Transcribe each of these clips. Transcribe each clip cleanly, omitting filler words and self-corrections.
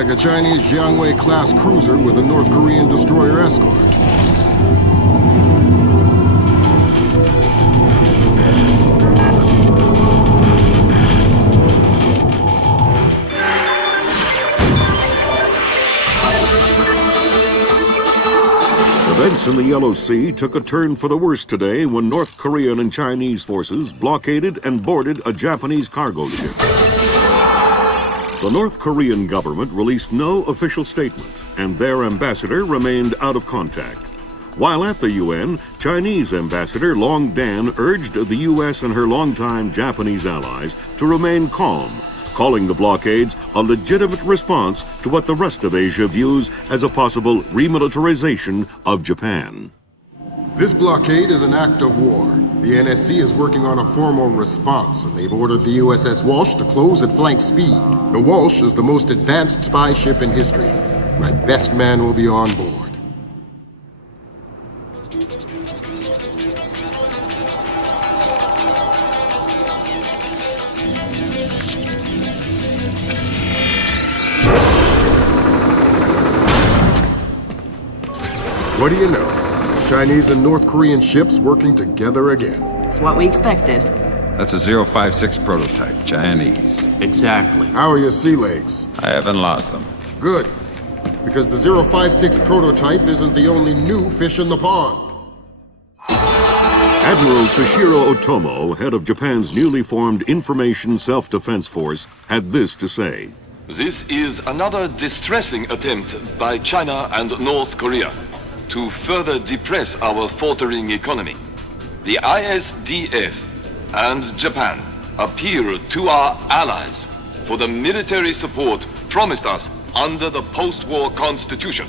like a Chinese Jiangwei-class cruiser with a North Korean destroyer escort. Events in the Yellow Sea took a turn for the worse today when North Korean and Chinese forces blockaded and boarded a Japanese cargo ship. The North Korean government released no official statement, and their ambassador remained out of contact. While at the UN, Chinese Ambassador Long Dan urged the U.S. and her longtime Japanese allies to remain calm, calling the blockades a legitimate response to what the rest of Asia views as a possible remilitarization of Japan. This blockade is an act of war. The NSC is working on a formal response, and they've ordered the USS Walsh to close at flank speed. The Walsh is the most advanced spy ship in history. My best man will be on board. What do you know? Chinese and North Korean ships working together again. It's what we expected. That's a 056 prototype, Chinese. Exactly. How are your sea legs? I haven't lost them. Good. Because the 056 prototype isn't the only new fish in the pond. Admiral Toshiro Otomo, head of Japan's newly formed Information Self-Defense Force, had this to say. This is another distressing attempt by China and North Korea to further depress our faltering economy. The ISDF and Japan appeal to our allies for the military support promised us under the post-war constitution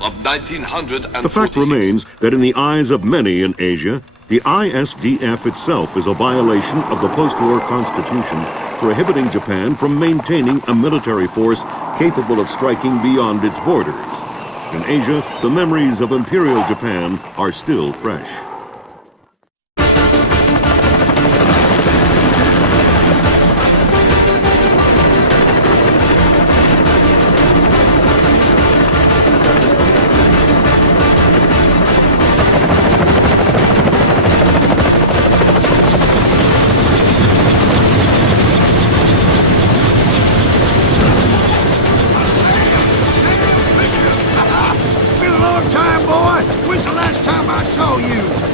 of 1946. The fact remains that in the eyes of many in Asia, the ISDF itself is a violation of the post-war constitution, prohibiting Japan from maintaining a military force capable of striking beyond its borders. In Asia, the memories of Imperial Japan are still fresh.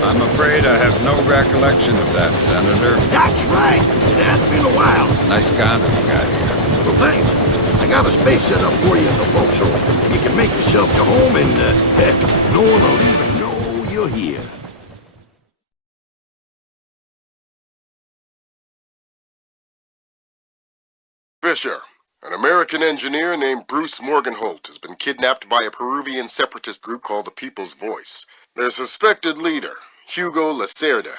I'm afraid I have no recollection of that, Senator. That's right. It has been a while. Nice condom you got here. Well, thanks. I got a space set up for you in the boat, so you can make yourself to home and, no one will even know you're here. Fisher, an American engineer named Bruce Morgenholt has been kidnapped by a Peruvian separatist group called the People's Voice. Their suspected leader, Hugo Lacerda,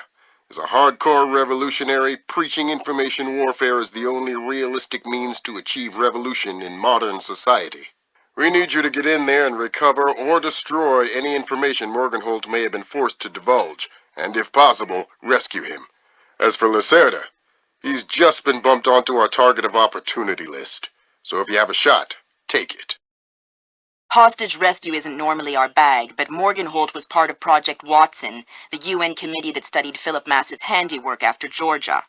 is a hardcore revolutionary preaching information warfare as the only realistic means to achieve revolution in modern society. We need you to get in there and recover or destroy any information Morgenholt may have been forced to divulge, and if possible, rescue him. As for Lacerda, he's just been bumped onto our target of opportunity list, so if you have a shot, take it. Hostage rescue isn't normally our bag, but Morgenholt was part of Project Watson, the UN committee that studied Philip Mass's handiwork after Georgia.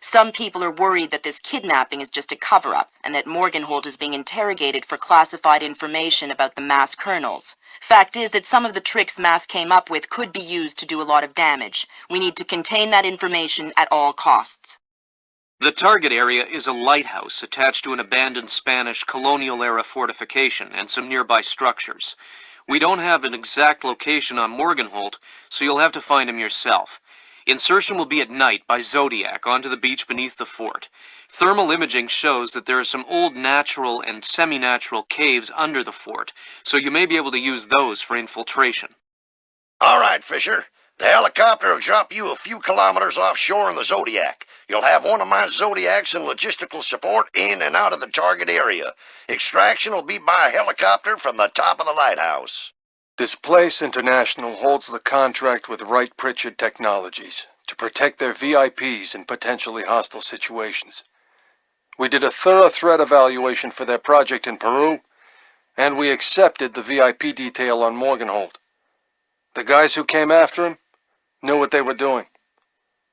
Some people are worried that this kidnapping is just a cover-up, and that Morgenholt is being interrogated for classified information about the Mass kernels. Fact is that some of the tricks Mass came up with could be used to do a lot of damage. We need to contain that information at all costs. The target area is a lighthouse attached to an abandoned Spanish colonial-era fortification and some nearby structures. We don't have an exact location on Morgenholt, so you'll have to find him yourself. Insertion will be at night by Zodiac onto the beach beneath the fort. Thermal imaging shows that there are some old natural and semi-natural caves under the fort, so you may be able to use those for infiltration. All right, Fisher. The helicopter will drop you a few kilometers offshore in the Zodiac. You'll have one of my Zodiacs and logistical support in and out of the target area. Extraction will be by helicopter from the top of the lighthouse. Displace International holds the contract with Wright Pritchard Technologies to protect their VIPs in potentially hostile situations. We did a thorough threat evaluation for their project in Peru, and we accepted the VIP detail on Morgenhold. The guys who came after him knew what they were doing.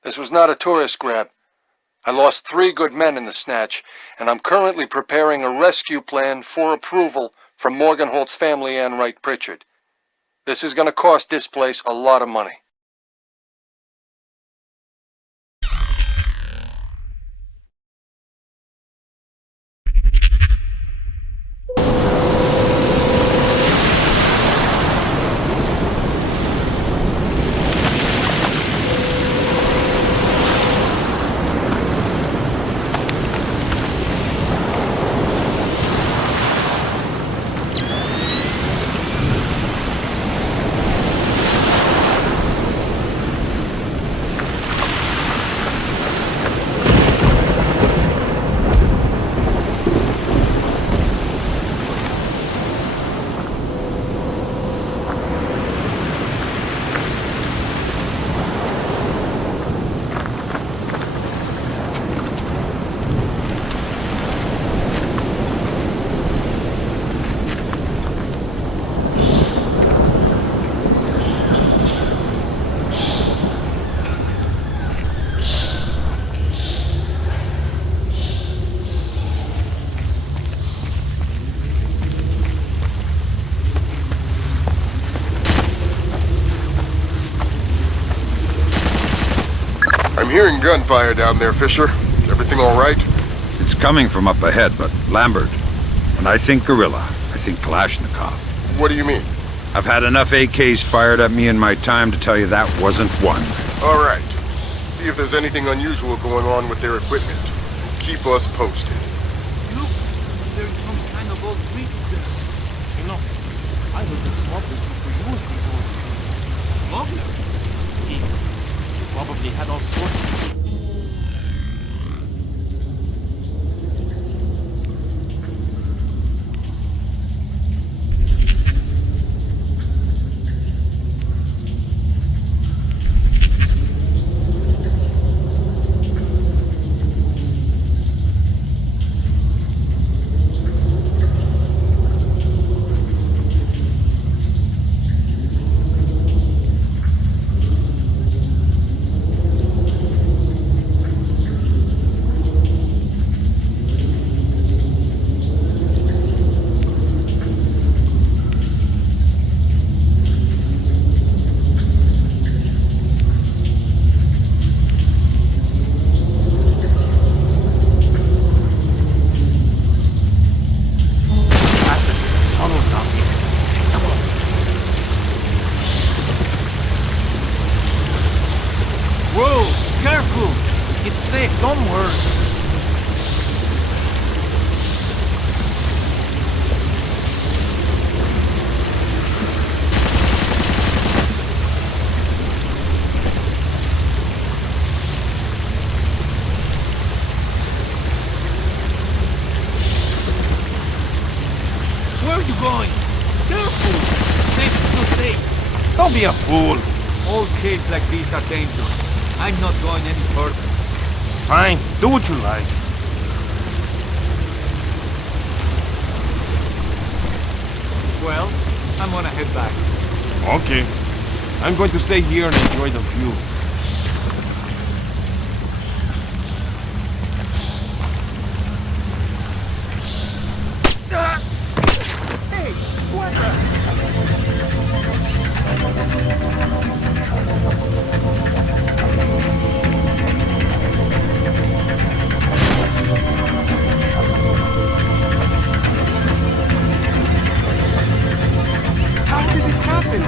This was not a tourist grab. I lost 3 good men in the snatch, and I'm currently preparing a rescue plan for approval from Morgenhold's family and Wright Pritchard. This is going to cost this place a lot of money. I'm hearing gunfire down there, Fisher. Is everything all right? It's coming from up ahead, but Lambert, when I think guerrilla, I think Kalashnikov. What do you mean? I've had enough AKs fired at me in my time to tell you that wasn't one. All right. See if there's anything unusual going on with their equipment. Keep us posted. Look, there's some kind of old bridge there. You know, I heard the smugglers used to use these old bridges. Smugglers? See, they probably had all sorts of secrets. Whoa, careful! It's safe, don't worry. Where are you going? Careful! Safe is not safe. Don't be a fool. Old caves like these are dangerous. I'm not going any further. Fine, do what you like. Well, I'm gonna head back. Okay. I'm going to stay here and enjoy the view. Hey, what How did this happen?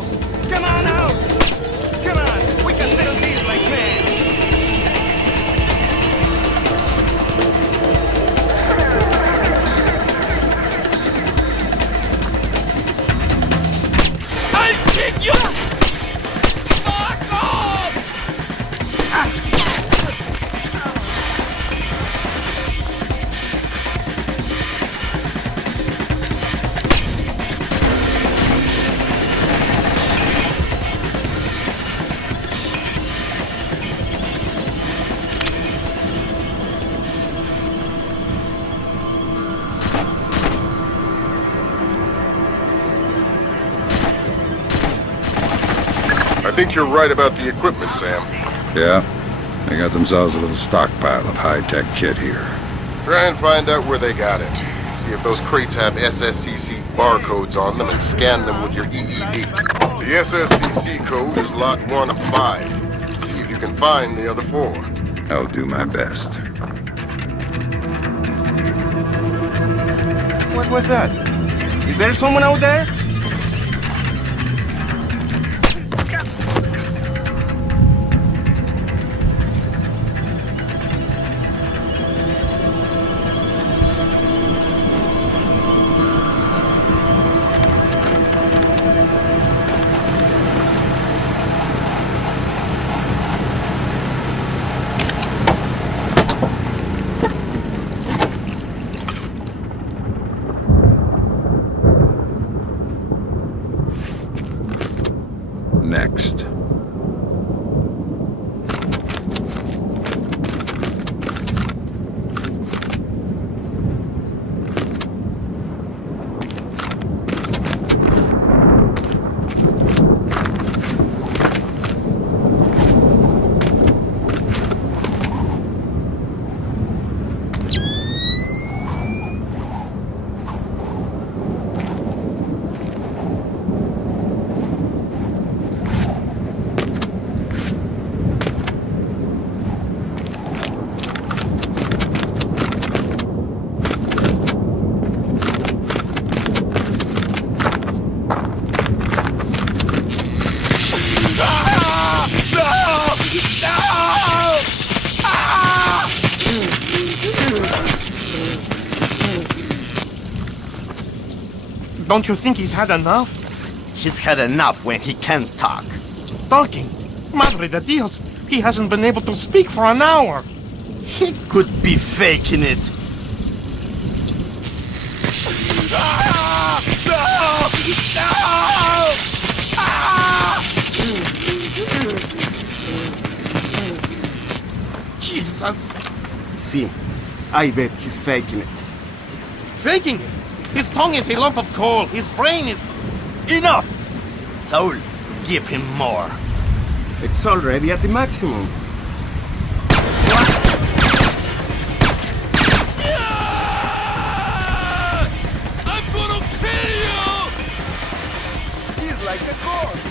out! Come on out! Come on, we can settle this like men! I'll kick you! Fuck off! I think you're right about the equipment, Sam. Yeah? They got themselves a little stockpile of high-tech kit here. Try and find out where they got it. See if those crates have SSCC barcodes on them and scan them with your EED. The SSCC code is lot 1 of 5. See if you can find the other 4. I'll do my best. What was that? Is there someone out there? Next. Don't you think he's had enough? He's had enough when he can't talk. Talking? Madre de Dios, he hasn't been able to speak for an hour. He could be faking it. Jesus. See, I bet he's faking it. Faking it? His tongue is a lump of coal. His brain is... Enough! Saul, give him more. It's already at the maximum. I'm gonna kill you! He's like a corpse.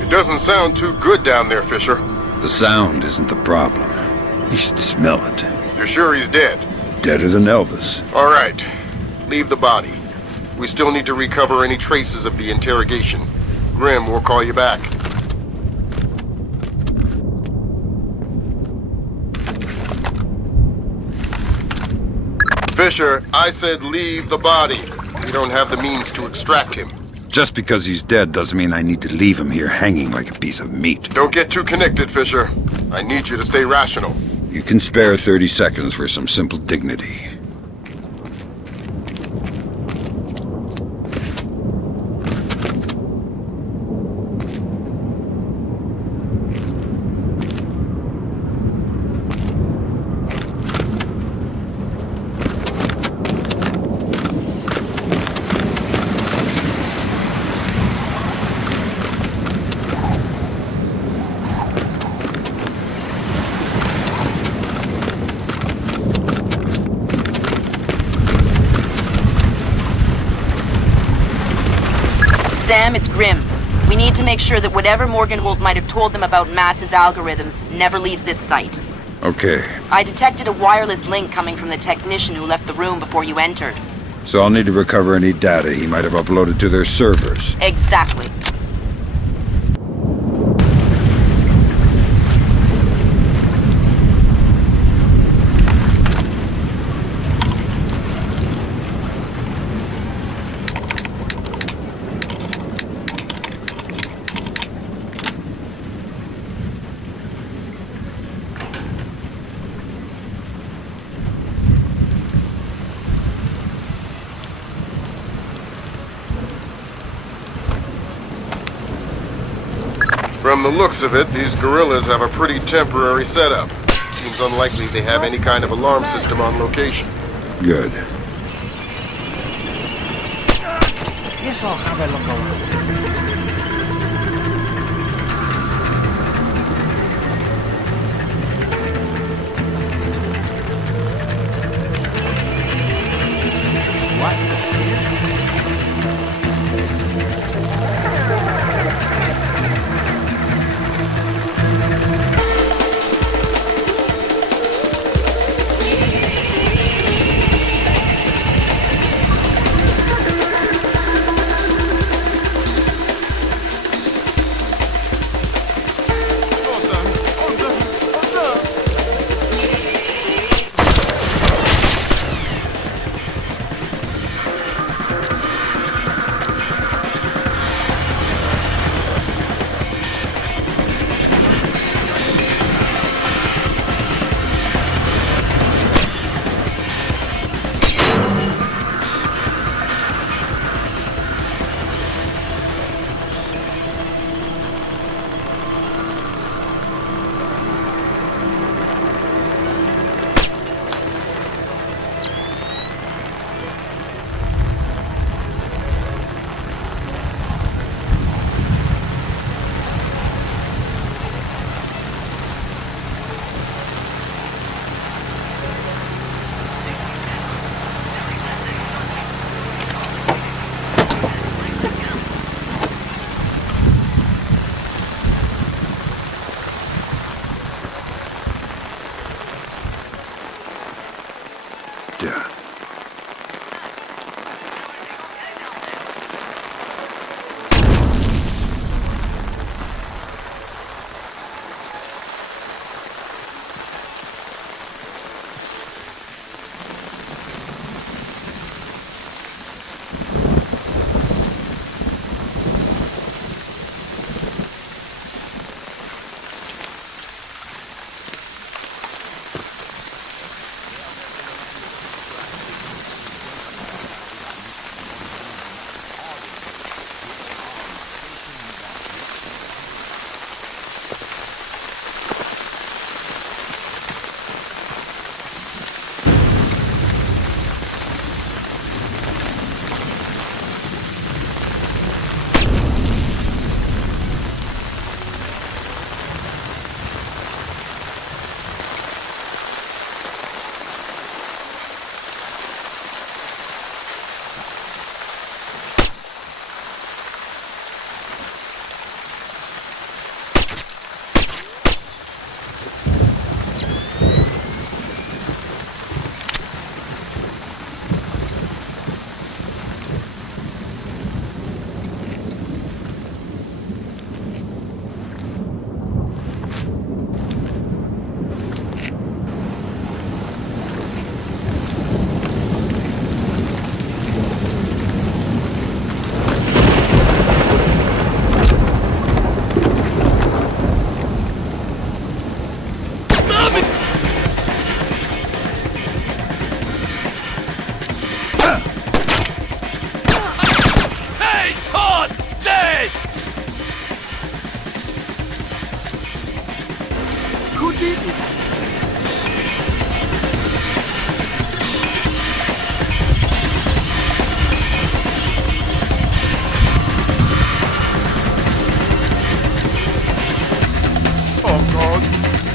It doesn't sound too good down there, Fisher. The sound isn't the problem. You should smell it. You're sure he's dead? Deader than Elvis. All right. Leave the body. We still need to recover any traces of the interrogation. Grim will call you back. Fisher, I said leave the body. We don't have the means to extract him. Just because he's dead doesn't mean I need to leave him here hanging like a piece of meat. Don't get too connected, Fisher. I need you to stay rational. You can spare 30 seconds for some simple dignity. Sam, it's Grim. We need to make sure that whatever Morgenholt might have told them about Mass's algorithms never leaves this site. Okay. I detected a wireless link coming from the technician who left the room before you entered. So I'll need to recover any data he might have uploaded to their servers. Exactly. From the looks of it, these guerrillas have a pretty temporary setup. Seems unlikely they have any kind of alarm system on location. Good. Yes, I'll have a look around.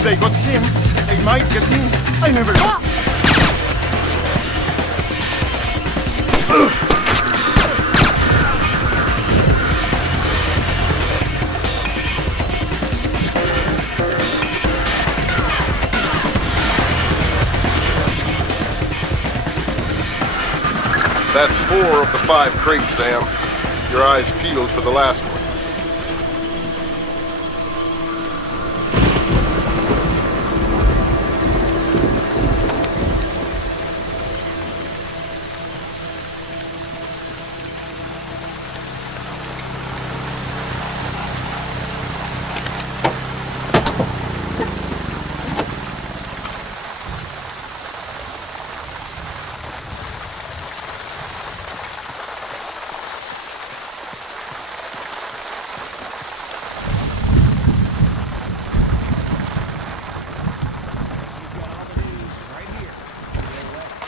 They got him. They might get me. I never know. That's 4 of the 5 crates, Sam. Your eyes peeled for the last one.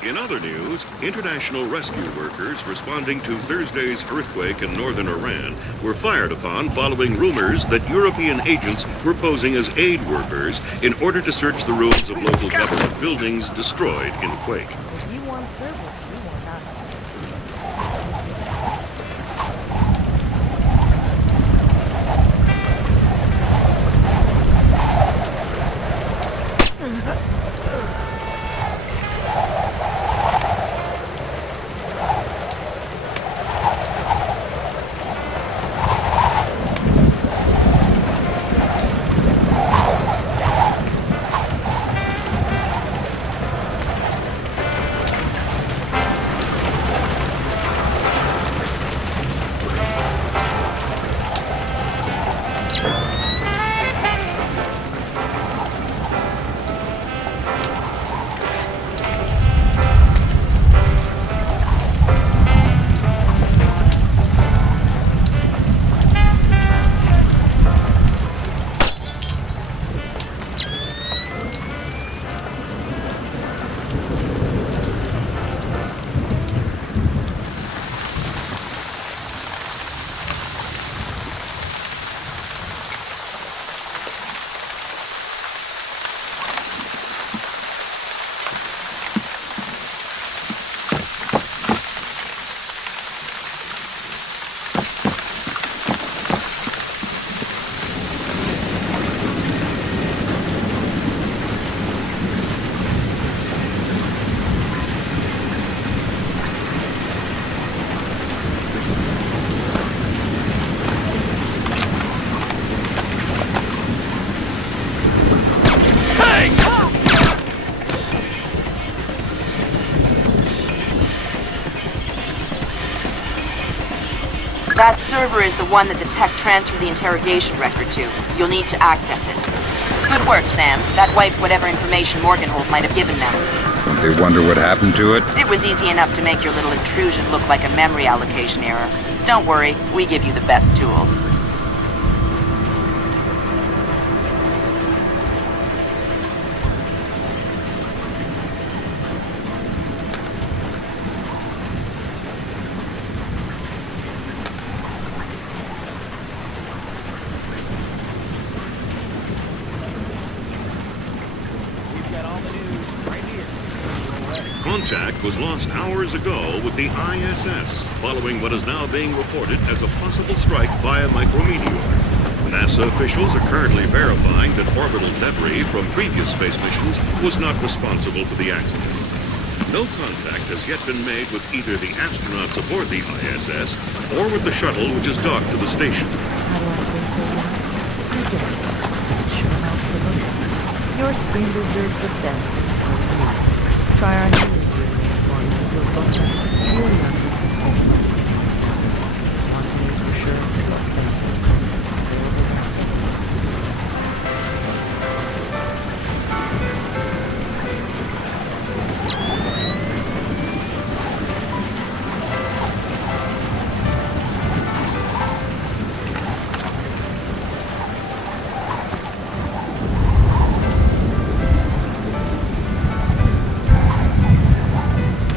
In other news, international rescue workers responding to Thursday's earthquake in northern Iran were fired upon following rumors that European agents were posing as aid workers in order to search the ruins of local government buildings destroyed in the quake. That server is the one that the tech transferred the interrogation record to. You'll need to access it. Good work, Sam. That wiped whatever information Morganholt might have given them. Don't they wonder what happened to it? It was easy enough to make your little intrusion look like a memory allocation error. Don't worry, we give you the best tools. Contact was lost hours ago with the ISS, following what is now being reported as a possible strike by a micrometeor. NASA officials are currently verifying that orbital debris from previous space missions was not responsible for the accident. No contact has yet been made with either the astronauts aboard the ISS or with the shuttle which is docked to the station. Your screen deserves the best. Try our new you'll both have securely on this want to use for sure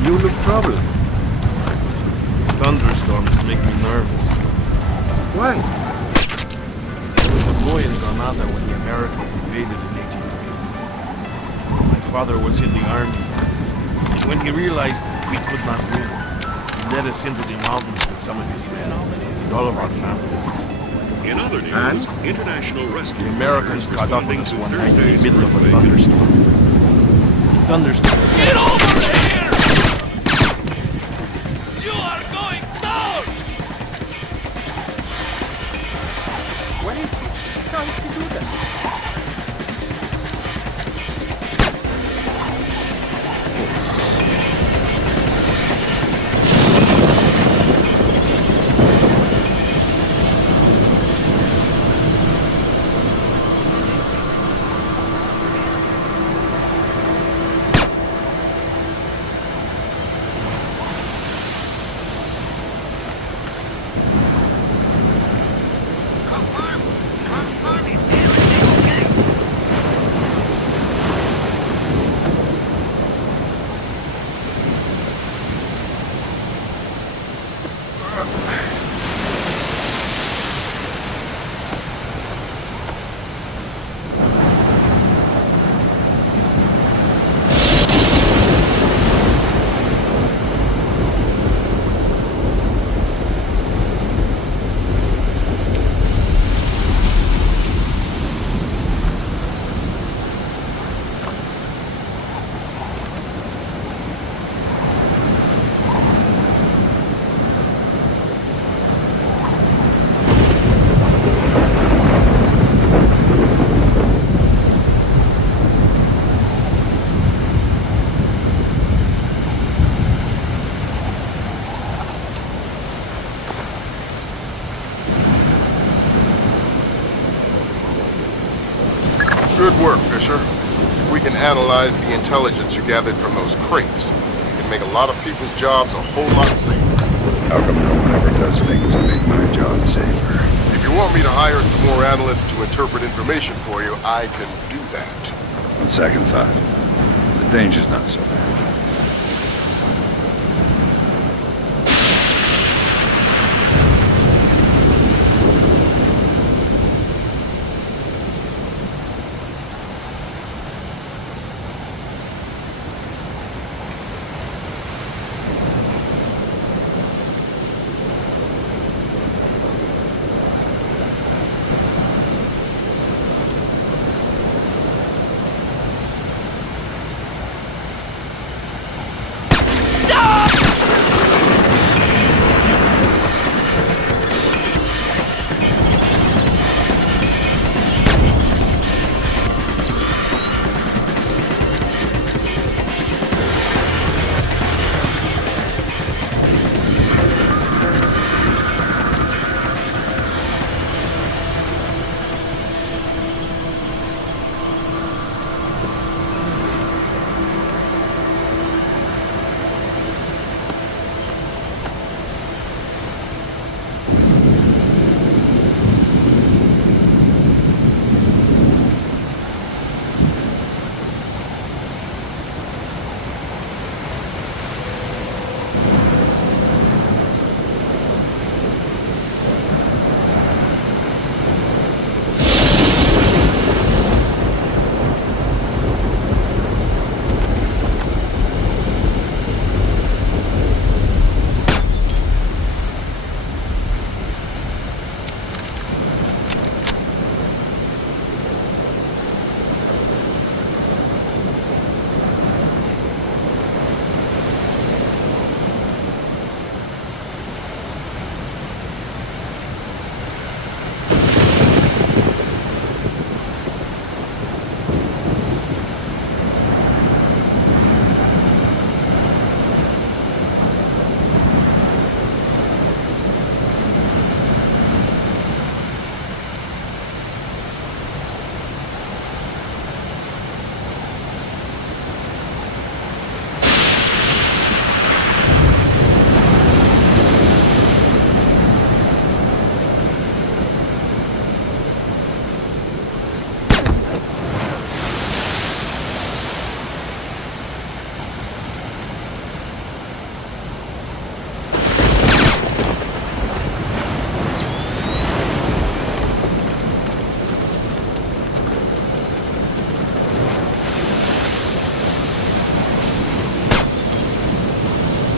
You look troubled. Thunderstorms make me nervous. Why? I was a boy in Granada when the Americans invaded in 83. My father was in the army. When he realized we could not win, he led us into the mountains with some of his men, and all of our families. In other news, international rescue The Americans caught up with us one night in the middle of a thunderstorm. The thunderstorm. Get over here! Crazy. How did you do that? Good work, Fisher. If we can analyze the intelligence you gathered from those crates, we can make a lot of people's jobs a whole lot safer. How come no one ever does things to make my job safer? If you want me to hire some more analysts to interpret information for you, I can do that. On second thought, the danger's not so bad.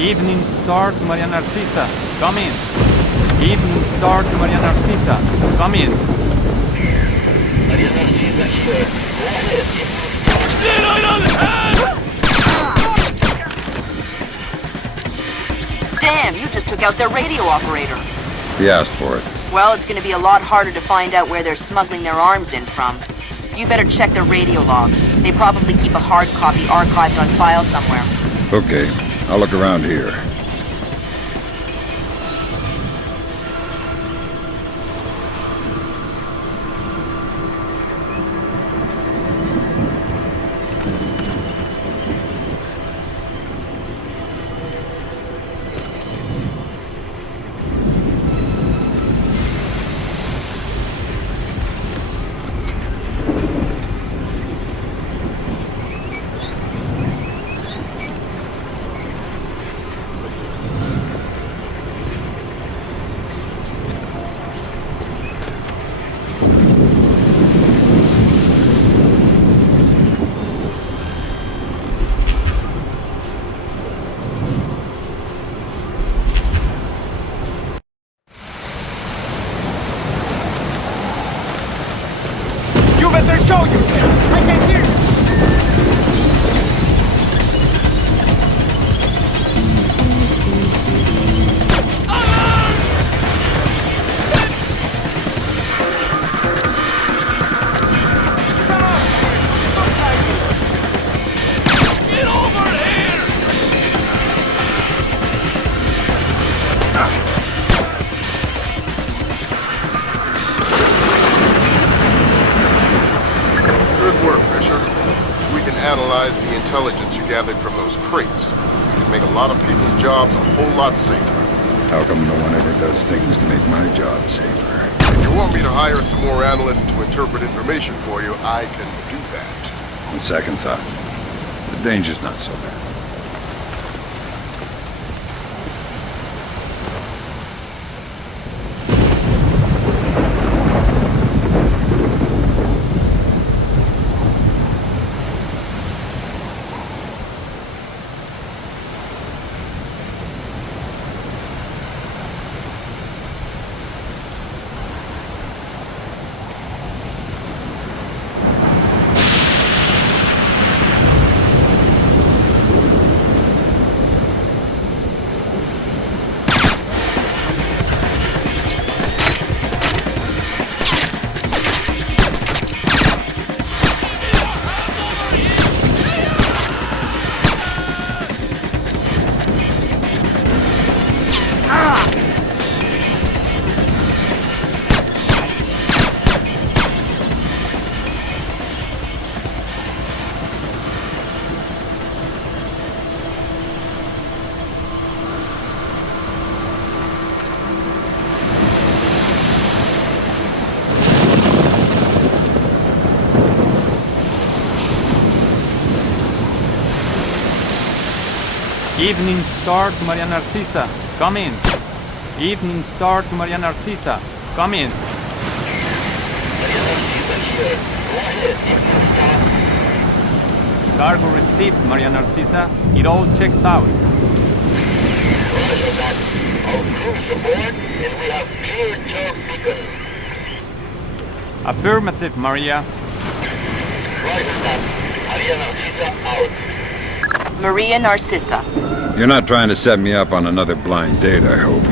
Evening Star to Maria Narcisa. Come in. Evening Star to Maria Narcisa. Come in. Maria Narcisa here. Damn, you just took out their radio operator. He asked for it. Well, it's gonna be a lot harder to find out where they're smuggling their arms in from. You better check their radio logs. They probably keep a hard copy archived on file somewhere. Okay, I'll look around here. Analyze the intelligence you gathered from those crates. It can make a lot of people's jobs a whole lot safer. How come no one ever does things to make my job safer? If you want me to hire some more analysts to interpret information for you, I can do that. On second thought, the danger's not so bad. Evening star to Maria Narcisa. Come in. Evening star to Maria Narcisa. Come in. Cargo received, Maria Narcisa. It all checks out. Our crew's aboard and we have clear talk beacon. Affirmative, Maria. Roger that. Maria Narcisa out. Maria Narcisa. You're not trying to set me up on another blind date, I hope.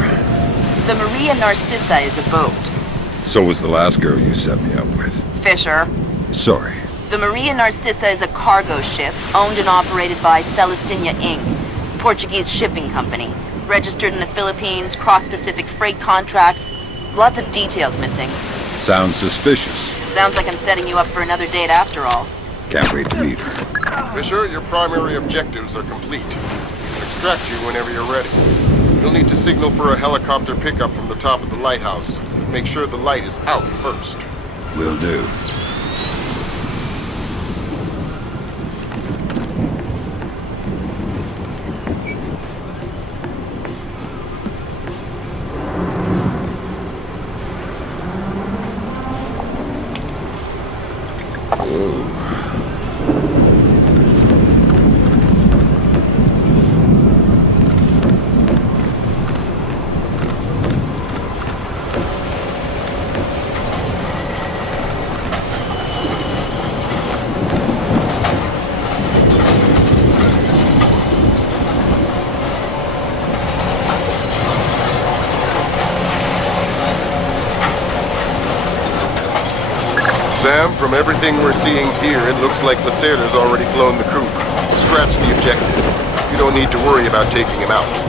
The Maria Narcisa is a boat. So was the last girl you set me up with. Fisher. Sorry. The Maria Narcisa is a cargo ship owned and operated by Celestina Inc., Portuguese shipping company. Registered in the Philippines, cross-Pacific freight contracts. Lots of details missing. Sounds suspicious. Sounds like I'm setting you up for another date after all. Can't wait to meet her. Fisher, your primary objectives are complete. Extract you whenever you're ready. You'll need to signal for a helicopter pickup from the top of the lighthouse. Make sure the light is out first. Will do. Sam, from everything we're seeing here, it looks like Lacerda's already flown the coop. Scratch the objective. You don't need to worry about taking him out.